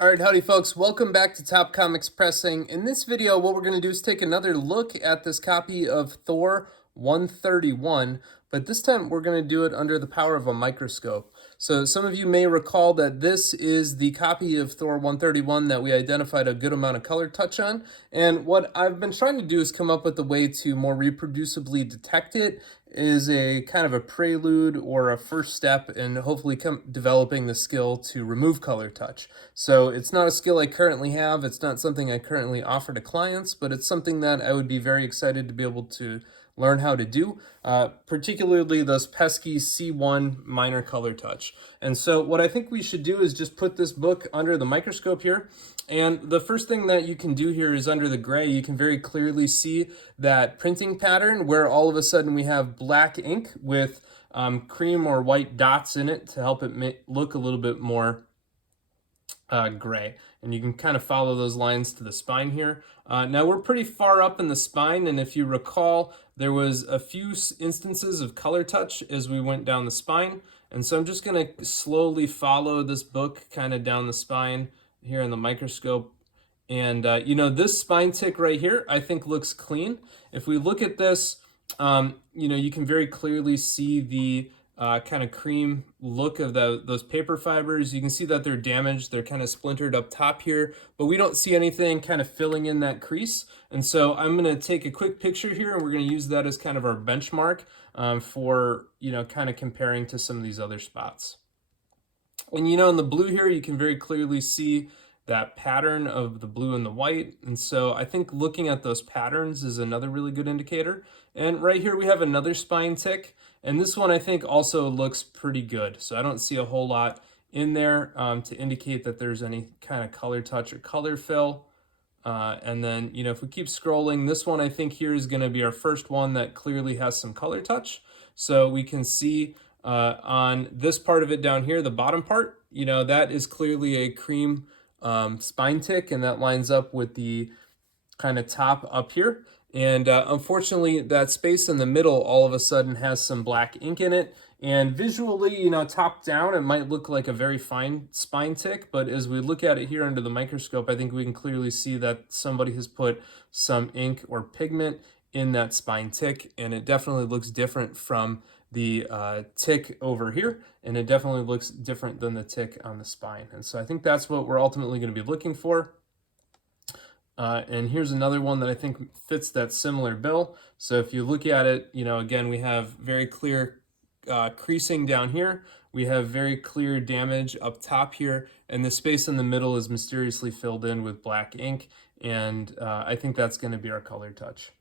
Alright, howdy folks, welcome back to Top Comics Pressing. In this video, what we're going to do is take another look at this copy of Thor 131, but this time we're going to do it under the power of a microscope. So some of you may recall that this is the copy of Thor 131 that we identified a good amount of color touch on, and what I've been trying to do is come up with a way to more reproducibly detect it is a kind of a prelude or a first step in hopefully developing the skill to remove color touch. So it's not a skill I currently have, it's not something I currently offer to clients, but it's something that I would be very excited to be able to learn how to do, particularly those pesky C1 minor color touch. And so what I think we should do is just put this book under the microscope here. And the first thing that you can do here is under the gray, you can very clearly see that printing pattern where all of a sudden we have black ink with cream or white dots in it to help it look a little bit more gray. And you can kind of follow those lines to the spine here. Now we're pretty far up in the spine, and if you recall, there was a few instances of color touch as we went down the spine. And so I'm just going to slowly follow this book kind of down the spine here in the microscope. And you know, this spine tick right here, I think looks clean. If we look at this, you know, you can very clearly see the kind of cream look of those paper fibers. You can see that they're damaged. They're kind of splintered up top here, but we don't see anything kind of filling in that crease. And so I'm going to take a quick picture here, and we're going to use that as kind of our benchmark for, you know, kind of comparing to some of these other spots. And, you know, in the blue here, you can very clearly see that pattern of the blue and the white. And so I think looking at those patterns is another really good indicator. And right here we have another spine tick. And this one I think also looks pretty good. So I don't see a whole lot in there to indicate that there's any kind of color touch or color fill. And then, you know, if we keep scrolling, this one I think here is going to be our first one that clearly has some color touch. So we can see on this part of it down here, the bottom part, you know, that is clearly a cream spine tick, and that lines up with the kind of top up here. And unfortunately, that space in the middle all of a sudden has some black ink in it. And visually, you know, top down, it might look like a very fine spine tick, but as we look at it here under the microscope, I think we can clearly see that somebody has put some ink or pigment in that spine tick, and it definitely looks different from the tick over here, and it definitely looks different than the tick on the spine. And so I think that's what we're ultimately going to be looking for. And here's another one that I think fits that similar bill. So if you look at it, you know, again, we have very clear creasing down here. We have very clear damage up top here, and the space in the middle is mysteriously filled in with black ink. And I think that's going to be our color touch.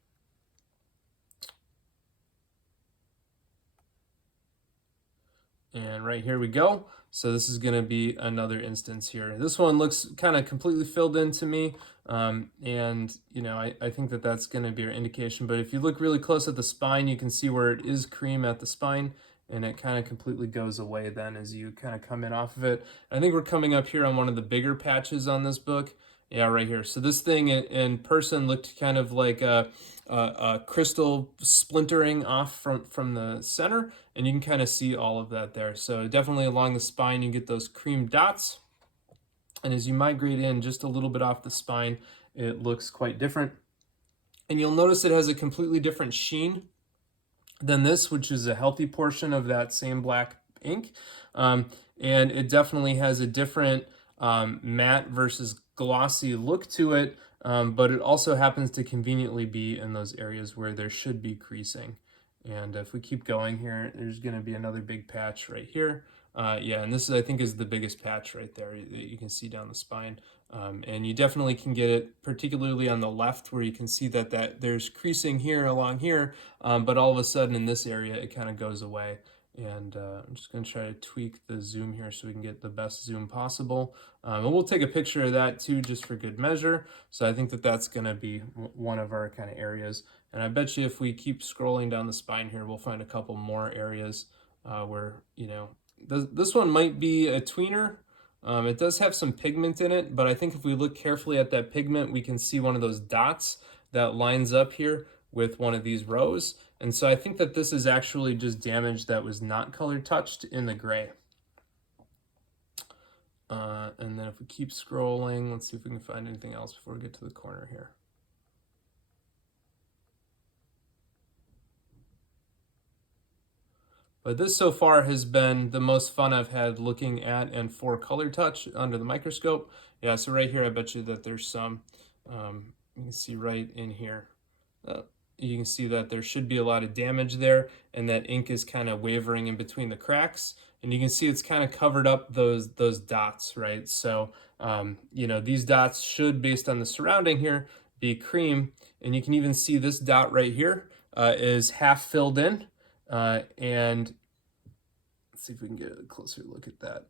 And right here we go. So this is going to be another instance here. This one looks kind of completely filled in to me. And, you know, I think that that's going to be our indication. But if you look really close at the spine, you can see where it is cream at the spine. And it kind of completely goes away then as you kind of come in off of it. I think we're coming up here on one of the bigger patches on this book. Yeah, right here. So this thing in person looked kind of like a crystal splintering off from the center, and you can kind of see all of that there. So definitely along the spine, you get those cream dots. And as you migrate in just a little bit off the spine, it looks quite different. And you'll notice it has a completely different sheen than this, which is a healthy portion of that same black ink. And it definitely has a different matte versus glossy look to it, but it also happens to conveniently be in those areas where there should be creasing. And if we keep going here, there's going to be another big patch right here. Yeah, and this is, I think, is the biggest patch right there that you can see down the spine. And you definitely can get it, particularly on the left, where you can see that there's creasing here along here, but all of a sudden in this area, it kind of goes away. And I'm just going to try to tweak the zoom here so we can get the best zoom possible. And we'll take a picture of that too, just for good measure. So I think that that's going to be one of our kind of areas. And I bet you if we keep scrolling down the spine here, we'll find a couple more areas where, you know, this one might be a tweener. It does have some pigment in it, but I think if we look carefully at that pigment, we can see one of those dots that lines up here with one of these rows. And so I think that this is actually just damage that was not color touched in the gray. And then if we keep scrolling, let's see if we can find anything else before we get to the corner here. But this so far has been the most fun I've had looking at and for color touch under the microscope. Yeah, so right here, I bet you that there's some, you can see right in here. You can see that there should be a lot of damage there, and that ink is kind of wavering in between the cracks. And you can see it's kind of covered up those dots, right? So, you know, these dots should, based on the surrounding here, be cream. And you can even see this dot right here is half filled in. And let's see if we can get a closer look at that.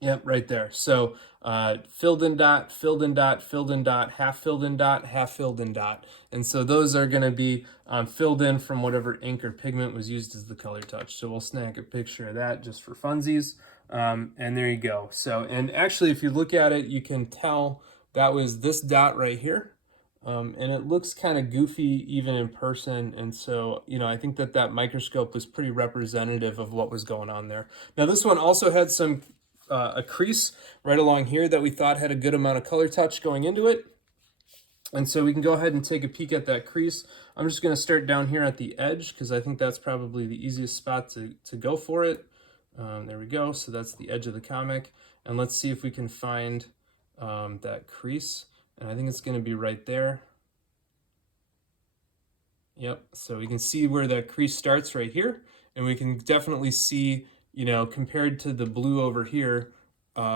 Yep, right there. So filled in dot, filled in dot, filled in dot, half filled in dot, half filled in dot. And so those are going to be filled in from whatever ink or pigment was used as the color touch. So we'll snag a picture of that just for funsies. And there you go. So, and actually, if you look at it, you can tell that was this dot right here. And it looks kind of goofy even in person. And so, you know, I think that that microscope was pretty representative of what was going on there. Now, this one also had some a crease right along here that we thought had a good amount of color touch going into it. And so we can go ahead and take a peek at that crease. I'm just going to start down here at the edge because I think that's probably the easiest spot to go for it. There we go. So that's the edge of the comic. And let's see if we can find that crease. And I think it's going to be right there. Yep, so we can see where that crease starts right here. And we can definitely see, you know, compared to the blue over here,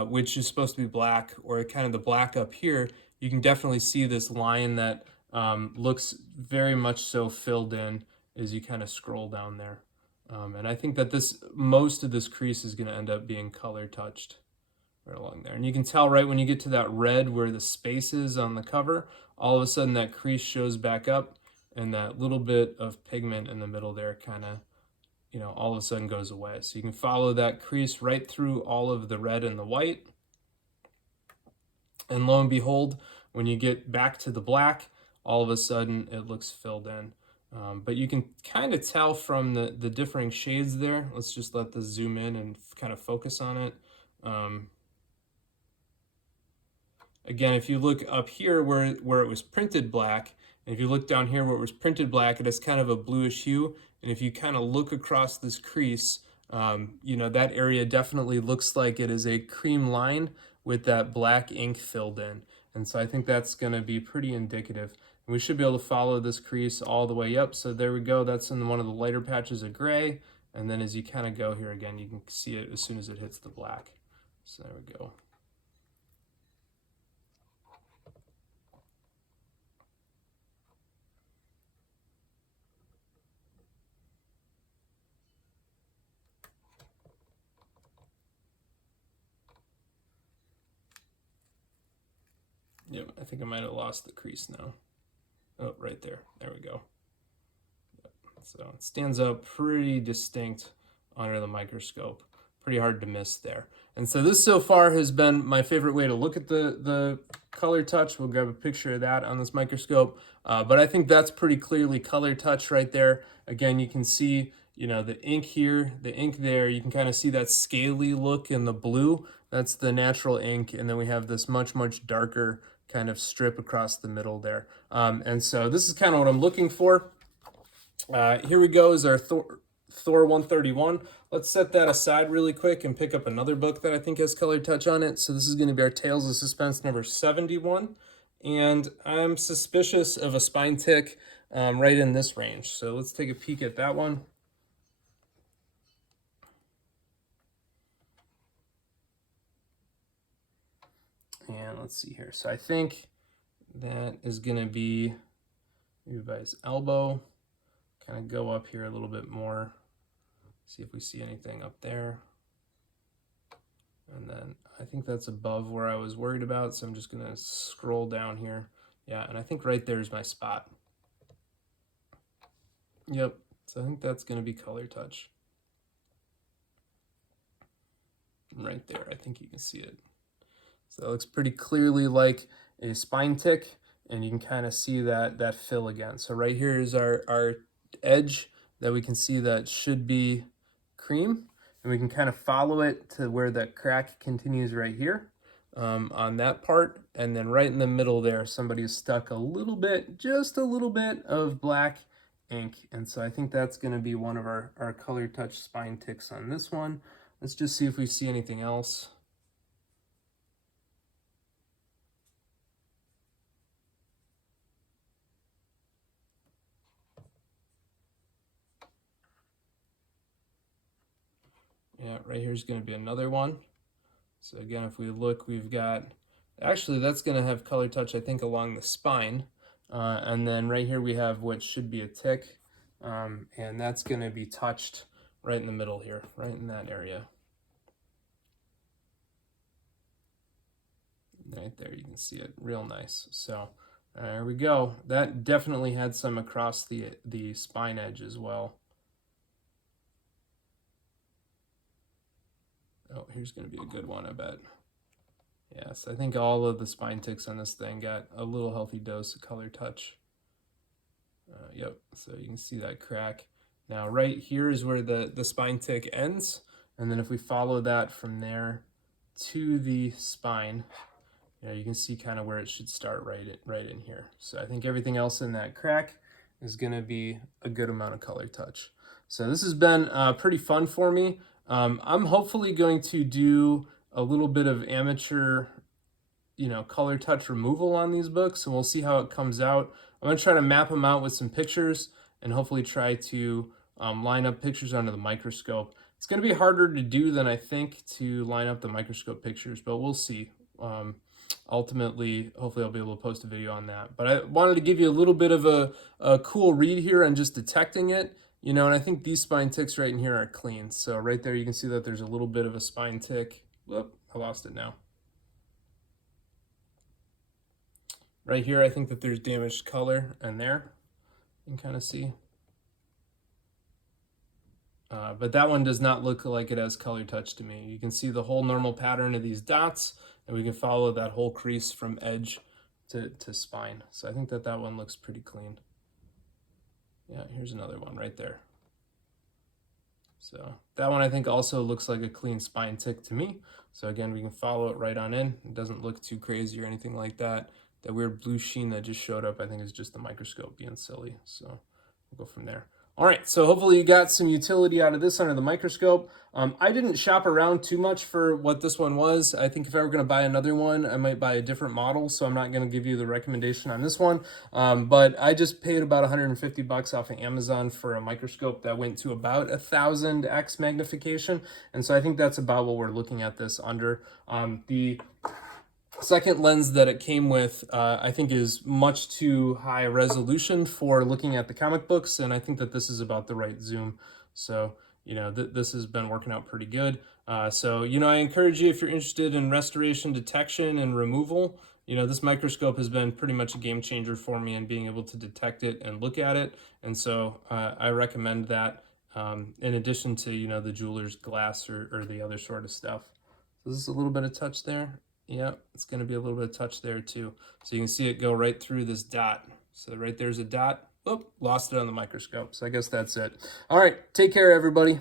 which is supposed to be black, or kind of the black up here, you can definitely see this line that looks very much so filled in as you kind of scroll down there. And I think that most of this crease is going to end up being color touched right along there. And you can tell right when you get to that red where the space is on the cover, all of a sudden that crease shows back up, and that little bit of pigment in the middle there kind of, you know, all of a sudden goes away. So you can follow that crease right through all of the red and the white. And lo and behold, when you get back to the black, all of a sudden it looks filled in. But you can kind of tell from the differing shades there. Let's just let this zoom in and kind of focus on it. Again, if you look up here where it was printed black, and if you look down here where it was printed black, it has kind of a bluish hue. And if you kind of look across this crease, you know, that area definitely looks like it is a cream line with that black ink filled in. And so I think that's going to be pretty indicative. And we should be able to follow this crease all the way up. So there we go. That's in one of the lighter patches of gray. And then as you kind of go here again, you can see it as soon as it hits the black. So there we go. Yep, I think I might have lost the crease now. Oh, right there. There we go. So it stands out pretty distinct under the microscope. Pretty hard to miss there. And so this so far has been my favorite way to look at the color touch. We'll grab a picture of that on this microscope. But I think that's pretty clearly color touch right there. Again, you can see, you know, the ink here, the ink there. You can kind of see that scaly look in the blue. That's the natural ink. And then we have this much, much darker kind of strip across the middle there. And so this is kind of what I'm looking for. Here we go is our Thor 131. Let's set that aside really quick and pick up another book that I think has color touch on it. So this is going to be our Tales of Suspense number 71. And I'm suspicious of a spine tick right in this range. So let's take a peek at that one. And let's see here. So I think that is going to be maybe by his elbow. Kind of go up here a little bit more. See if we see anything up there. And then I think that's above where I was worried about. So I'm just going to scroll down here. Yeah, and I think right there is my spot. Yep. So I think that's going to be color touch. Right there. I think you can see it. So that looks pretty clearly like a spine tick, and you can kind of see that fill again. So right here is our edge that we can see that should be cream, and we can kind of follow it to where the crack continues right here on that part. And then right in the middle there, somebody's stuck a little bit, just a little bit of black ink. And so I think that's going to be one of our color touch spine ticks on this one. Let's just see if we see anything else. Yeah, right here is going to be another one. So again, if we look, we've got, actually that's going to have color touch, I think, along the spine. And then right here we have what should be a tick. And that's going to be touched right in the middle here, right in that area. Right there, you can see it real nice. So there we go. That definitely had some across the spine edge as well. Oh, here's going to be a good one, I bet. Yes, I think all of the spine ticks on this thing got a little healthy dose of color touch. Yep, so you can see that crack. Now right here is where the spine tick ends, and then if we follow that from there to the spine, you can see kind of where it should start right in here. So I think everything else in that crack is going to be a good amount of color touch. So this has been pretty fun for me. I'm hopefully going to do a little bit of amateur, color touch removal on these books, and we'll see how it comes out. I'm going to try to map them out with some pictures and hopefully try to line up pictures under the microscope. It's going to be harder to do than I think to line up the microscope pictures, but we'll see. Ultimately, hopefully I'll be able to post a video on that. But I wanted to give you a little bit of a cool read here on just detecting it. And I think these spine ticks right in here are clean. So right there you can see that there's a little bit of a spine tick. Whoop, I lost it now. Right here I think that there's damaged color, and there you can kind of see. But that one does not look like it has color touch to me. You can see the whole normal pattern of these dots, and we can follow that whole crease from edge to spine. So I think that one looks pretty clean. Yeah, here's another one right there. So that one I think also looks like a clean spine tick to me. So again, we can follow it right on in. It doesn't look too crazy or anything like that. That weird blue sheen that just showed up, I think, is just the microscope being silly. So we'll go from there. All right, so hopefully you got some utility out of this under the microscope. I didn't shop around too much for what this one was. I think if I were going to buy another one, I might buy a different model, so I'm not going to give you the recommendation on this one. But I just paid about 150 bucks off of Amazon for a microscope that went to about 1000x magnification, and so I think that's about what we're looking at this under. The second lens that it came with, I think, is much too high resolution for looking at the comic books, and I think that this is about the right zoom. So, this has been working out pretty good. So, I encourage you, if you're interested in restoration, detection, and removal, this microscope has been pretty much a game changer for me in being able to detect it and look at it. And so I recommend that in addition to, the jeweler's glass or the other sort of stuff. So this is a little bit of touch there. Yeah, it's going to be a little bit of touch there too. So you can see it go right through this dot. So right there's a dot. Oop, lost it on the microscope. So I guess that's it. All right, take care, everybody.